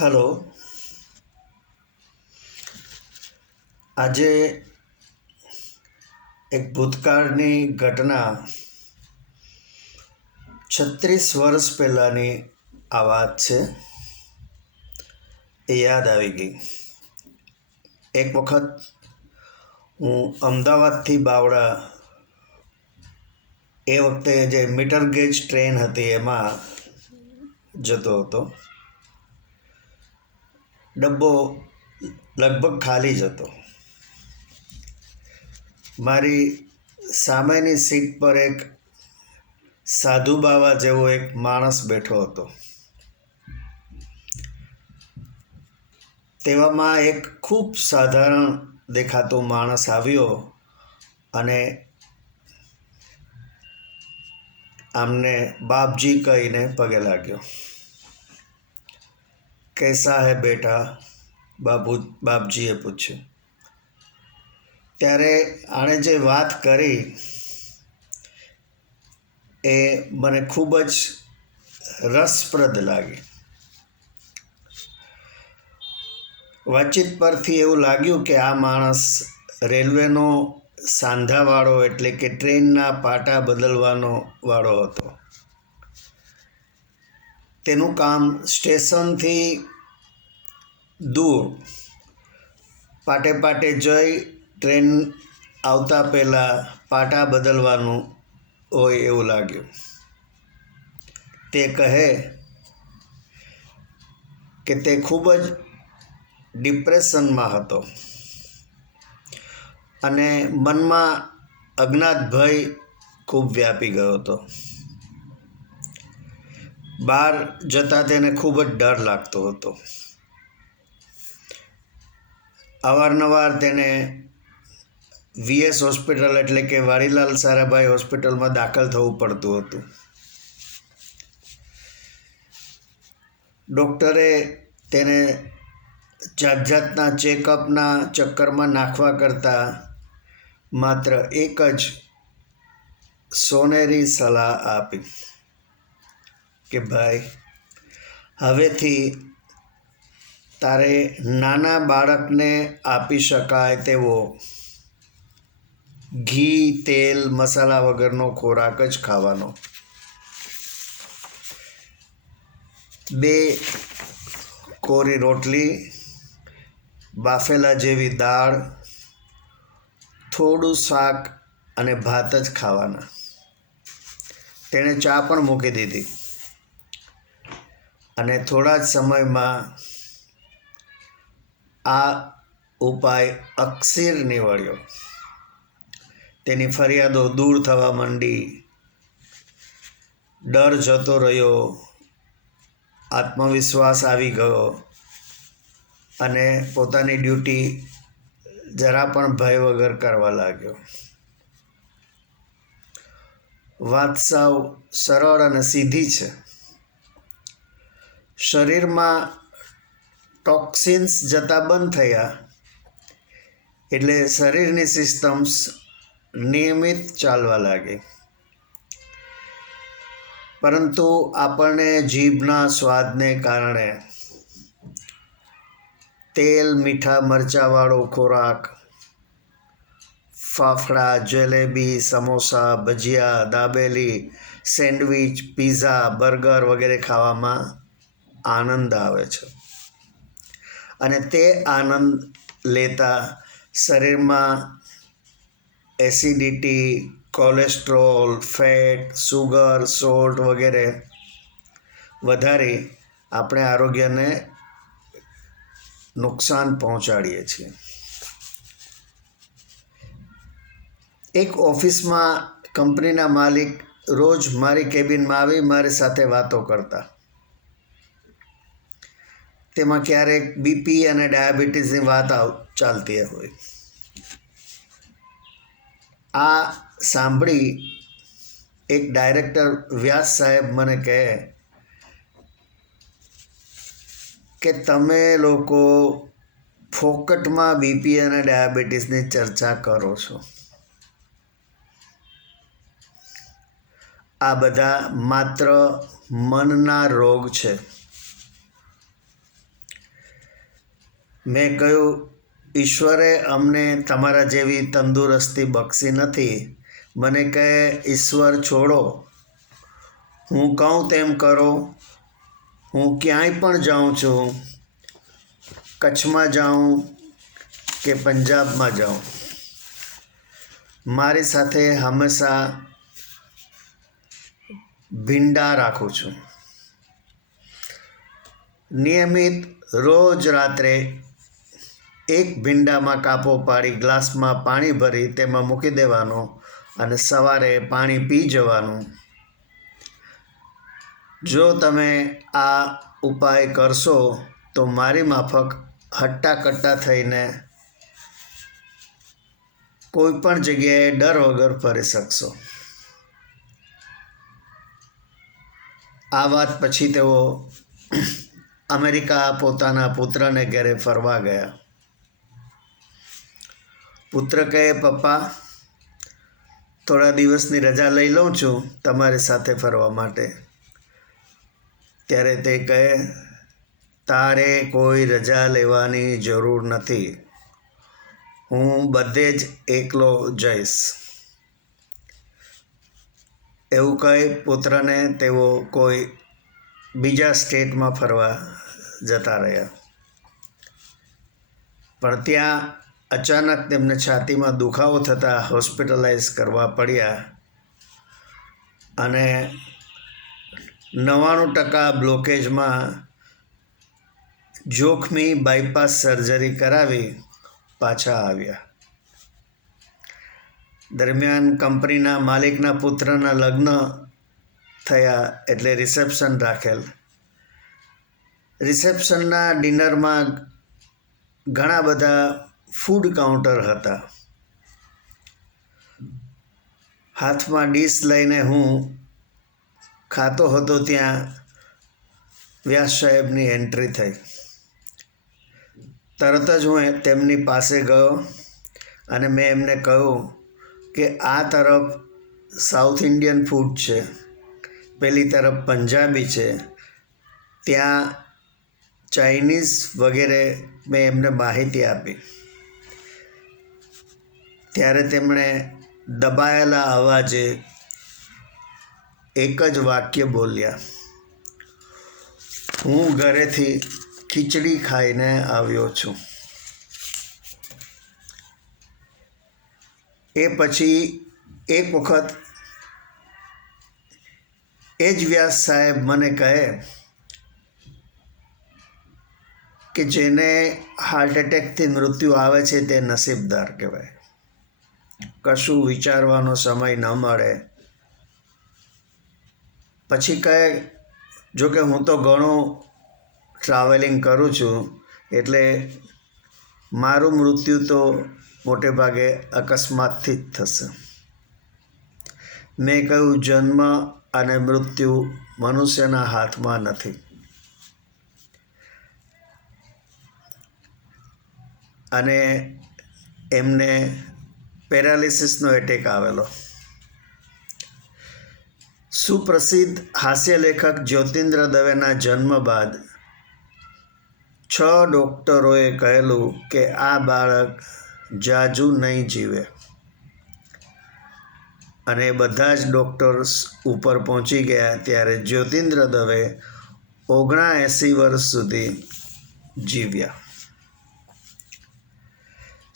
Hello. આજે એક ભૂતકાળની ઘટના 36 વર્ષ પહેલાંની આ વાત છે. એ યાદ આવી ગઈ. એક વખત હું અમદાવાદથી બાવળા, એ વખતે જે મીટર ગેજ ટ્રેન હતી એમાં જતો હતો. ડબ્બો લગભગ ખાલી જ હતો. મારી સામેની સીટ પર એક સાધુ બાવા જેવો એક માણસ બેઠો હતો. તેવામાં એક ખૂબ સાધારણ દેખાતો માણસ આવ્યો અને આમને બાપજી કહીને પગે લાગ્યો. કૈસા હે બેટા? બાપજીએ પૂછ્યું. ત્યારે આણે જે વાત કરી એ મને ખૂબ જ રસપ્રદ લાગી. વાતચીત પરથી એવું લાગ્યું કે આ માણસ રેલવેનો સાંધાવાળો એટલે કે ટ્રેનના પાટા બદલવાનો વાળો હતો. તેનું કામ સ્ટેશનથી દૂર પાટે પાટે જઈ ટ્રેન આવતા પહેલાં પાટા બદલવાનું હોય એવું લાગ્યું. તે કહે કે તે ખૂબ જ ડિપ્રેશનમાં હતો અને મનમાં અજ્ઞાત ભય ખૂબ વ્યાપી ગયો હતો. બહાર જતાં તેને ખૂબ જ ડર લાગતો હતો. અવારનવાર તેને વીએસ હોસ્પિટલ એટલે કે વાડીલાલ સારાભાઈ હોસ્પિટલમાં દાખલ થવું પડતું હતું. ડૉક્ટરે તેને જાત જાતના ચેકઅપના ચક્કરમાં નાખવા કરતાં માત્ર એક જ સોનેરી સલાહ આપી કે ભાઈ, હવેથી તારે નાના બાળકને આપી શકાય તેવો ઘી, તેલ, મસાલા વગરનો ખોરાક જ ખાવાનો. 2 કોરી રોટલી, બાફેલા જેવી દાળ, થોડું શાક અને ભાત જ ખાવાના. તેણે ચા પણ મૂકી દીધી અને થોડા જ સમયમાં આ ઉપાય અકસીર નીવડ્યો. તેની ફરિયાદો દૂર થવા માંડી. ડર જતો રહ્યો, આત્મવિશ્વાસ આવી ગયો અને પોતાની ડ્યુટી જરા પણ ભય વગર કરવા લાગ્યો. વાત સાવ સરળ અને સીધી છે. શરીરમાં ટોક્સિન્સ જતા બંધ થયા એટલે શરીરની સિસ્ટમ્સ નિયમિત ચાલવા લાગી. પરંતુ આપણને જીભના સ્વાદને કારણે તેલ, મીઠા, મરચાંવાળો ખોરાક, ફાફડા, જલેબી, સમોસા, ભજીયા, દાબેલી, સેન્ડવિચ, પીઝા, બર્ગર વગેરે ખાવામાં આનંદ આવે છે અને તે આનંદ લેતા શરીરમાં acidity, cholesterol, fat, sugar, salt વગેરે વધારી આપણે આરોગ્યને નુકસાન પહોંચાડીએ છીએ. એક ઓફિસમાં કંપનીના માલિક રોજ મારી કેબિનમાં આવી મારી સાથે વાતો કરતા. તેમાં ક્યારેક બીપી અને ડાયાબિટીસની વાત ચાલતી હોય. આ સાંભળી એક ડાયરેક્ટર વ્યાસ સાહેબ મને કહે કે તમે લોકો ફોકટમાં બીપી અને ડાયાબિટીસની ચર્ચા કરો છો. આ બધા માત્ર મનના રોગ છે. મેં કહ્યું, ઈશ્વરે અમને તમારા જેવી તંદુરસ્તી બક્ષી નથી. મને કહે, ઈશ્વર છોડો, હું કહું તેમ કરો. હું ક્યાંય પણ જાઉં છું, કચ્છમાં જાઉં કે પંજાબમાં જાઉં, મારી સાથે હંમેશા ભીંડા રાખું છું. નિયમિત રોજ રાત્રે એક ભીંડામાં કાપો પાડી ગ્લાસમાં પાણી ભરી તેમાં મૂકી દેવાનો અને સવારે પાણી પી જવાનું. જો તમે આ ઉપાય કરશો તો મારી માફક હટ્ટા-કટ્ટા થઈને કોઈ પણ જગ્યાએ ડર વગર ફરી શકશો. આ વાત પછી તેઓ અમેરિકા પોતાના પુત્રને ઘરે ફરવા ગયા. પુત્ર કહે, પપ્પા, થોડા દિવસની રજા લઈ લઉં છું તમારી સાથે ફરવા માટે. ત્યારે તે કહે, તારે કોઈ રજા લેવાની જરૂર નથી, હું બધે જ એકલો જઈશ. એવું કહી પુત્રને તેઓ કોઈ બીજા સ્ટેટમાં ફરવા જતા રહ્યા. પણ ત્યાં અચાનક તેમને છાતીમાં દુખાવો થતાં હોસ્પિટલાઇઝ કરવા પડ્યા અને 99% બ્લોકેજમાં જોખમી બાયપાસ સર્જરી કરાવી પાછા આવ્યા. દરમિયાન કંપનીના માલિકના પુત્રના લગ્ન થયા એટલે રિસેપ્શન રાખેલ. રિસેપ્શનના ડિનરમાં ઘણા બધા ફૂડ કાઉન્ટર હતા. હાથમાં ડીશ લઈને હું ખાતો હતો ત્યાં વ્યાસ સાહેબની એન્ટ્રી થઈ. તરત જ હું તેમની પાસે ગયો અને મેં એમને કહ્યું કે આ તરફ સાઉથ ઇન્ડિયન ફૂડ છે, પેલી તરફ પંજાબી છે, ત્યાં ચાઇનીઝ વગેરે મેં એમને માહિતી આપી. ત્યારે તેમણે દબાયેલા અવાજે એક જ વાક્ય બોલ્યા, હું ઘરેથી ખીચડી ખાઈને આવ્યો છું. એ પછી એક વખત એ જ વ્યાસ સાહેબ મને કહે કે જેને હાર્ટ એટેકથી મૃત્યુ આવે છે તે નસીબદાર કહેવાય. કશું વિચારવાનો સમય ન મળે. પછી કહે, જોકે હું તો ઘણું ટ્રાવેલિંગ કરું છું એટલે મારું મૃત્યુ તો મોટે ભાગે અકસ્માતથી જ થશે. મેં કહ્યું, જન્મ અને મૃત્યુ મનુષ્યના હાથમાં નથી. અને એમને પેરાલિસિસનો એટેક આવેલો. સુપ્રસિદ્ધ હાસ્યલેખક જ્યોતિન્દ્ર દવેના જન્મ બાદ 6 ડૉક્ટરોએ કહેલું કે આ બાળક જાજુ નહીં જીવે. અને બધા જ ડૉક્ટર્સ ઉપર પહોંચી ગયા ત્યારે જ્યોતિન્દ્ર દવે 79 વર્ષ સુધી જીવ્યા.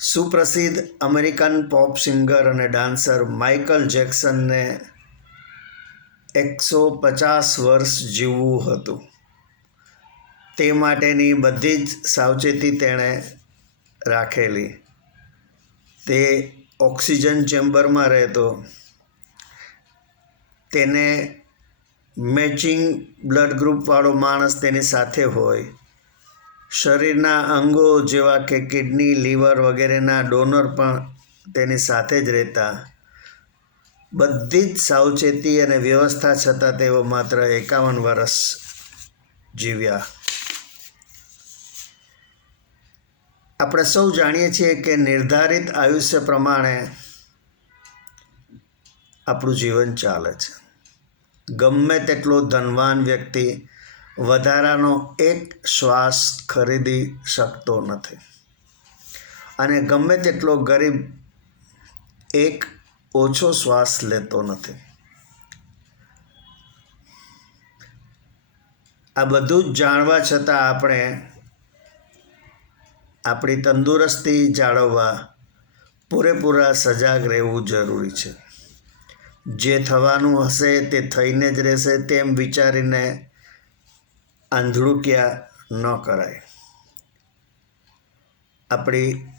સુપ્રસિદ્ધ અમેરિકન પોપ સિંગર અને ડાન્સર માઇકલ જેક્સનને 150 વર્ષ જીવવું હતું. તે માટેની બધી જ સાવચેતી તેણે રાખેલી. તે ઓક્સિજન ચેમ્બરમાં રહેતો. તેને મેચિંગ બ્લડ ગ્રુપવાળો માણસ તેની સાથે હોય. શરીરના અંગો જેવા કે કિડની, લીવર વગેરેના ડોનર પણ તેની સાથે જ રહેતા. બધી જ સાવચેતી અને વ્યવસ્થા છતાં તેઓ માત્ર 51 વર્ષ જીવ્યા. આપણે સૌ જાણીએ છીએ કે નિર્ધારિત આયુષ્ય પ્રમાણે આપણું જીવન ચાલે છે. ગમે તેટલો ધનવાન વ્યક્તિ વધારાનો એક શ્વાસ ખરીદી શકતો નથી અને ગમે તેટલો ગરીબ એક ઓછો શ્વાસ લેતો નથી. આ બધું જ જાણવા છતાં આપણે આપણી તંદુરસ્તી જાળવવા પૂરેપૂરા સજાગ રહેવું જરૂરી છે. જે થવાનું હશે તે થઈને જ રહેશે તેમ વિચારીને આંધળુકિયા ન કરાય. આપણી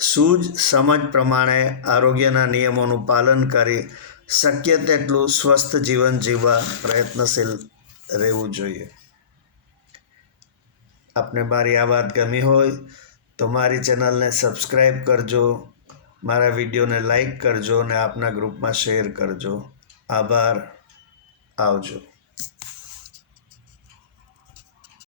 સૂઝ સમજ પ્રમાણે આરોગ્યના નિયમોનું પાલન કરી શક્ય તેટલું સ્વસ્થ જીવન જીવવા પ્રયત્નશીલ રહેવું જોઈએ. આપને મારી આ વાત ગમી હોય તો મારી ચેનલને સબસ્ક્રાઈબ કરજો, મારા વિડીયોને લાઈક કરજો અને આપના ગ્રુપમાં શેર કરજો. આભાર. આવજો.